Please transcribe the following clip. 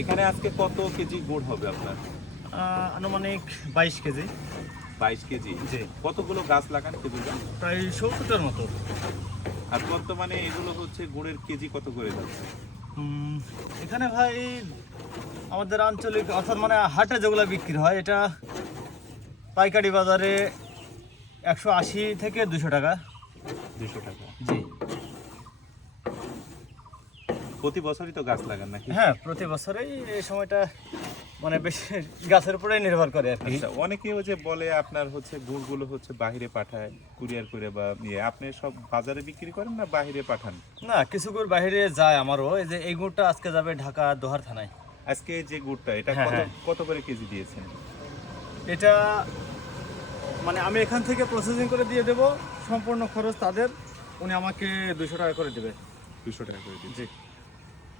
এখানে আজকে কত কেজি গুড় হবে আপনার? আনুমানিক 22 কেজি। 22 কেজি। জি। কতগুলো গাছ লাগান খেজুর গাছ? প্রায় 70টার মতো। আর বর্তমানে এগুলো হচ্ছে গুড়ের কেজি কত করে যাচ্ছে? এখানে ভাই আমাদের আঞ্চলিক অর্থাৎ মানে হাটে যেগুলো বিক্রি হয় এটা পাইকারি বাজারে 180 থেকে 200 টাকা। 200 টাকা। জি। প্রতি বছরই তো গাছ লাগান নাকি? হ্যাঁ, প্রতি বছরেই এই সময়টা মানে বেশি গাছের উপরেই নির্ভর করে আর কি। আচ্ছা, অনেকেও যে বলে আপনার হচ্ছে গুড়গুলো হচ্ছে বাহিরে পাঠায় কুরিয়ার করে বা ইয়ে, আপনি সব বাজারে বিক্রি করেন না বাহিরে পাঠান? না, কিছু গুড় বাইরে যায় আমারও। এই যে এই গুড়টা আজকে যাবে ঢাকা দোহার থানায়। আজকে যে গুড়টা এটা হ্যাঁ, কত হ্যাঁ। কত করে কেজি দিয়েছেন? এটা মানে আমি এখান থেকে প্রসেসিং করে দিয়ে দেব, সম্পূর্ণ খরচ তাদের। উনি আমাকে 200 টাকা করে দেবে। 200 টাকা করে দিয়েছেন। জি।